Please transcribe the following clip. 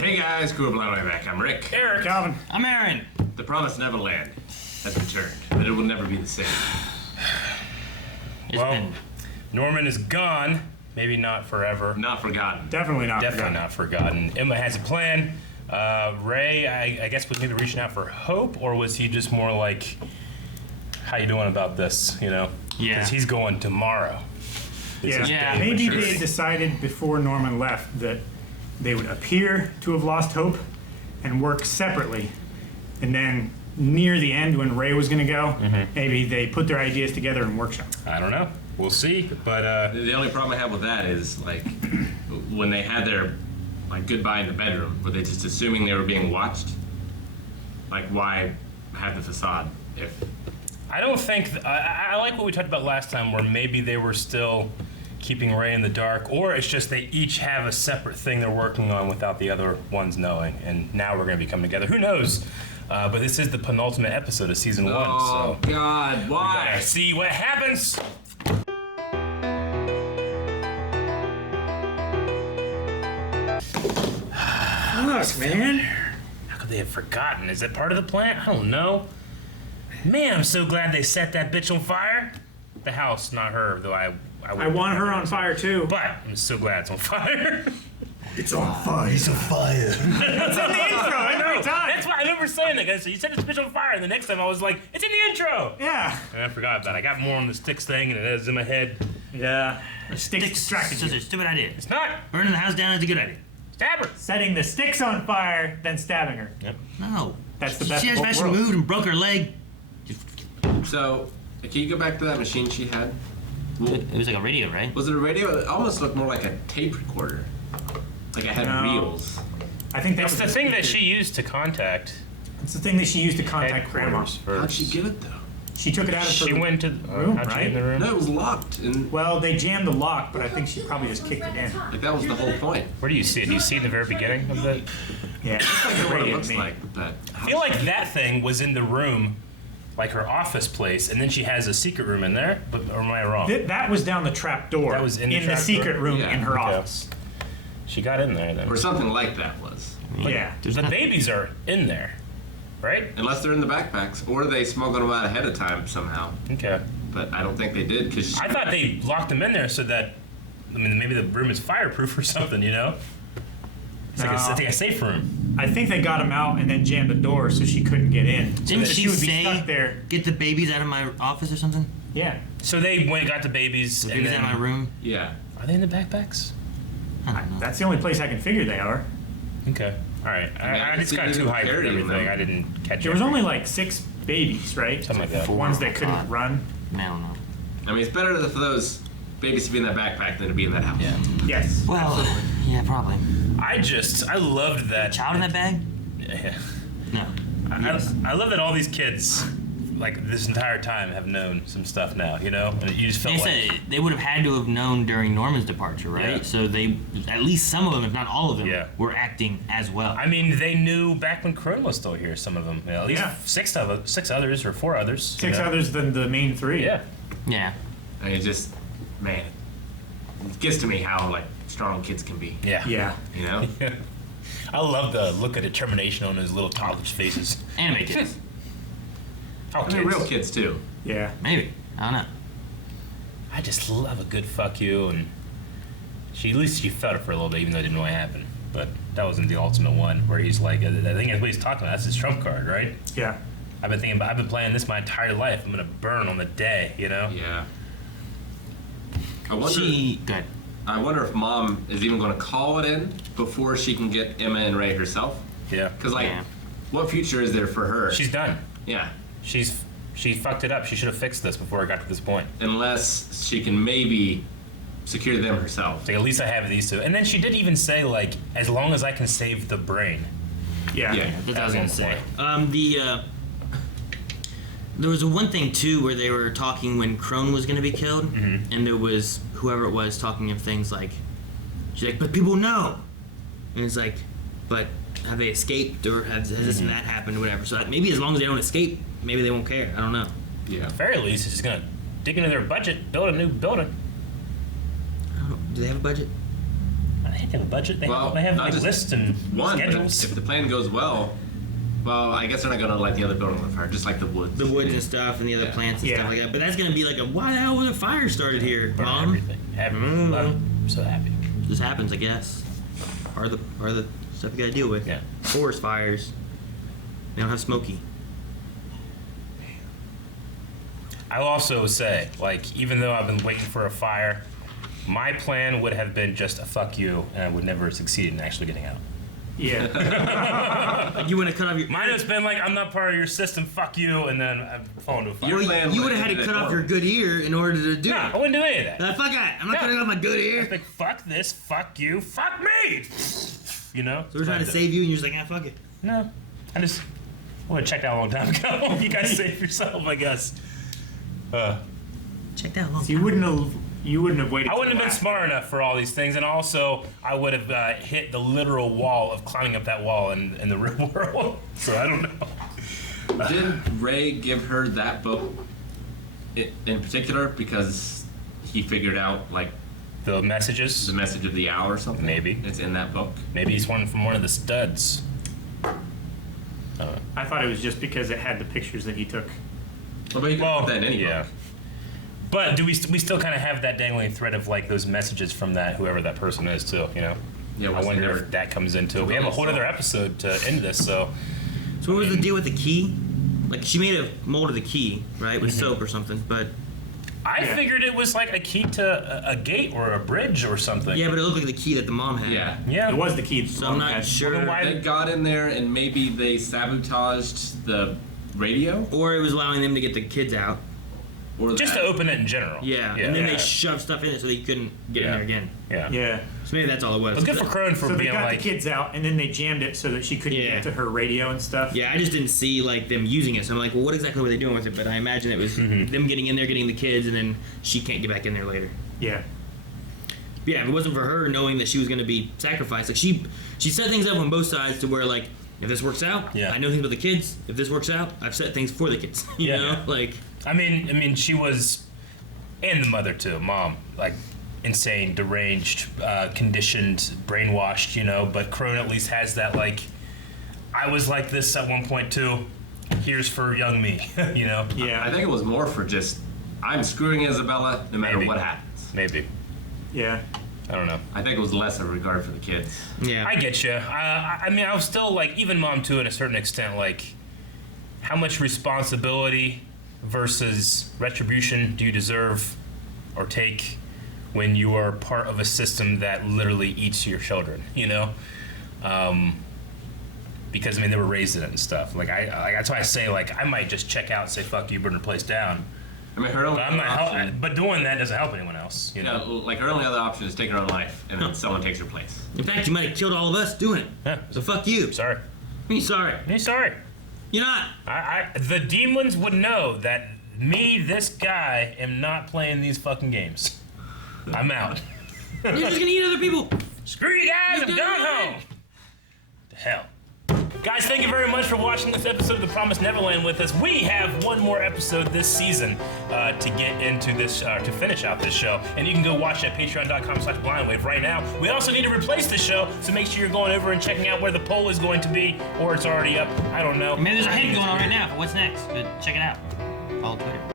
Hey guys, cool blown way back. I'm Rick. Eric. Calvin. I'm Aaron. The promised Neverland has returned, but it will never be the same. Norman is gone. Maybe not forever. Not forgotten. Definitely not Not forgotten. Emma has a plan. Ray, I guess, was maybe reaching out for hope, or was he just more like, how you doing about this, you know? Yeah. Because he's going tomorrow. Yeah. Maybe they decided before Norman left that they would appear to have lost hope and work separately. And then near the end when Ray was going to go, maybe they put their ideas together and workshop. I don't know. We'll see. But The only problem I have with that is, like, when they had their, like, goodbye in the bedroom, were they just assuming they were being watched? Like, why have the facade if... I don't think... I like what we talked about last time, where maybe they were still keeping Ray in the dark, or it's just they each have a separate thing they're working on without the other ones knowing, and now we're going to be coming together. Who knows? But this is the penultimate episode of season 1, Oh, so... God, why? Gotta see what happens! Look, man. How could they have forgotten? Is it part of the plan? I don't know. Man, I'm so glad they set that bitch on fire. The house, not her, though I want her on fire too. But I'm so glad it's on fire. It's on fire. It's on fire. It's in the intro every time. That's why I remember saying that, guys. So you said it's bitch on fire, and the next time I was like, it's in the intro. Yeah. And I forgot about it. I got more on the sticks thing, and it is in my head. Yeah. The sticks distracted Such you. a stupid idea. It's not. Burning the house down is a good idea. Stab her. Setting the sticks on fire, then stabbing her. Yep. No. That's the best She of just both actually worlds. moved and broke her leg. So, can you go back to that machine she had? It was like a radio, right? Was it a radio? It almost looked more like a tape recorder. Like it had No. reels. I think It's that's the thing that she used to contact It's the thing that she used to contact Grandma. headquarters first. How'd she get it, though? She took it out of She her went to room, how'd she right? get in the room? No, it was locked. And, Well, they jammed the lock, but I think she probably just kicked it in. like, that was the whole point. Where do you see it? Do you see it in the very beginning of the? Yeah, it looks like I a don't know what it radio looks to me. like, but... I feel like that thing was in the room, like her office place, and then she has a secret room in there. But or am I wrong? That was down the trap door. That was in the the trap secret door? room Yeah, in her okay. office. She got in there then. Or something like that was. Yeah. The babies are in there, right? Unless they're in the backpacks, or they smuggled them out ahead of time somehow. Okay. But I don't think they did, because... I thought they locked them in there so that, I mean, maybe the room is fireproof or something, you know? It's like No. a safe room. I think they got him out and then jammed the door so she couldn't get in. So Didn't that she would be say, stuck there. get the babies out of my office or something? Yeah. So they went, got the babies, The and babies then, out of my room? Yeah. are they in the backpacks? I don't know. That's the only place I can figure they are. Okay. All right. I just got too hyped with everything. I didn't catch There was it. only like 6 babies, right? Something like that. Ones that couldn't run. I don't know. I mean, it's better for those babies to be in that backpack than to be in that house. Yeah. Yes. Well, yeah, probably. I loved that. Child in that bag? Yeah. No. I love that all these kids, like this entire time, have known some stuff now. You know, and you just felt They like said they would have had to have known during Norman's departure, right? Yeah. So they, at least some of them, if not all of them, Yeah. were acting as well. I mean, they knew back when Crone was still here. Some of them, you know, at least Yeah. 6 others or 4 others. 6 you know? others than the main 3. Yeah. Yeah. And it just, man, it gets to me how, like, strong kids can be. Yeah. Yeah. You know? I love the look of determination on his little toddlers' faces. Anime kids. Oh, I mean, kids. real kids, too. Yeah. Maybe. I don't know. I just love a good fuck you, and at least she felt it for a little bit, even though I didn't know what happened. But that wasn't the ultimate one, where he's like, I think that's what he's talking about. That's his trump card, right? Yeah. I've been playing this my entire life. I'm gonna burn on the day, you know? Yeah. Good. I wonder if Mom is even going to call it in before she can get Emma and Ray herself. Yeah. Because, like, Yeah. what future is there for her? She's done. Yeah. She fucked it up. She should have fixed this before it got to this point. Unless she can maybe secure them herself. Like, at least I have these 2. And then she did even say, like, as long as I can save the brain. Yeah. Yeah. That's what I was At gonna one say. There was one thing too where they were talking when Crone was gonna be killed, and there was whoever it was talking of things like, she's like, but people know, and it's like, but have they escaped or has this and that happened or whatever? So maybe as long as they don't escape, maybe they won't care. I don't know. Yeah. At the very least, it's just gonna dig into their budget, build a new building. I don't know. Do they have a budget? They have a budget. They Well, have not like just lists and one, but schedules. if the plan goes well, I guess they're not gonna light the other building on fire, just like the woods. The woods and stuff and the other Yeah. plants and Yeah. stuff like that. But that's gonna be like why the hell was a fire started here, Burn Mom? everything. I'm so happy. This happens, I guess. Part of the stuff you gotta deal with. Yeah. Forest fires. They don't have smoky. I'll also say, like, even though I've been waiting for a fire, my plan would have been just a fuck you, and I would never succeed in actually getting out. Yeah. Like you wouldn't have cut off your. Mine has been like, I'm not part of your system, fuck you, and then I've fallen into a fire. Your plan You would would have had to cut off your good ear in order to do No, it. I wouldn't do any of that. Fuck that! I'm not No. cutting off my good I ear. was like, fuck this, fuck you, fuck me! You know? So we're trying to save you, and you're just like, fuck it. No. I just would have checked out a long time ago. You guys save yourself, I guess. Check that long. So you wouldn't have waited. I wouldn't have till been last. smart enough for all these things, and also I would have hit the literal wall of climbing up that wall in the real world. So I don't know. Did Ray give her that book in particular because he figured out like The messages. the message of the hour or something? Maybe. It's in that book. Maybe he's one from one of the studs. I thought it was just because it had the pictures that he took. Well, but you can Well, put that in any yeah. book. But do we still kind of have that dangling thread of like those messages from that whoever that person is too? You know. Yeah, I what's wonder their- if that comes into it. We have a whole other episode to end this, so So what was the deal with the key? Like she made a mold of the key, right, with soap or something. But I Yeah. figured it was like a key to a gate or a bridge or something. yeah, but it looked like the key that the mom had. Yeah. Yeah. It was the key. So I'm not sure. Well, then why- They got in there and maybe they sabotaged the radio Or it was allowing them to get the kids out. or Just that. to open it in general. Yeah. Yeah. And then Yeah. they shoved stuff in it so they couldn't get in Yeah. there again. Yeah. Yeah. So maybe that's all it was. But good for Crone for So they being got like, the kids out, and then they jammed it so that she couldn't Yeah. get to her radio and stuff. Yeah, I just didn't see like them using it. So I'm like, well, what exactly were they doing with it? But I imagine it was them getting in there, getting the kids, and then she can't get back in there later. Yeah. Yeah, if it wasn't for her knowing that she was going to be sacrificed, like she set things up on both sides to where like if this works out, Yeah. I know things about the kids. If this works out, I've set things for the kids. You Yeah, know, yeah. like I mean, she was, and the mother too, mom, like insane, deranged, conditioned, brainwashed, you know. But Crone at least has that like, I was like this at one point too. Here's for young me, you know. Yeah. I think it was more for just I'm screwing Isabella no matter Maybe. what happens. Maybe. Yeah. I don't know. I think it was less of regard for the kids. yeah. I get you. I mean, I was still like, even mom too, at a certain extent, like, how much responsibility versus retribution do you deserve or take when you are part of a system that literally eats your children? You know, because I mean they were raised in it and stuff. Like that's why I say like I might just check out and say fuck you, burn the place down. I mean, her only But I'm other not. option, But doing that doesn't help anyone else. You know. yeah, like her only other option is taking her own life, and then someone takes her place. In fact, you might have killed all of us doing it. Yeah. So fuck you. Sorry. Me sorry. Hey, sorry. You're not. The demons would know that me, this guy, am not playing these fucking games. I'm out. You're just gonna eat other people. Screw you guys, I'm going home. The hell. Guys, thank you very much for watching this episode of The Promised Neverland with us. We have one more episode this season to get into this, to finish out this show. And you can go watch it at patreon.com/blindwave right now. We also need to replace the show, so make sure you're going over and checking out where the poll is going to be, or it's already up. I don't know. Maybe there's a hint going on right now for what's next. But check it out. Follow Twitter.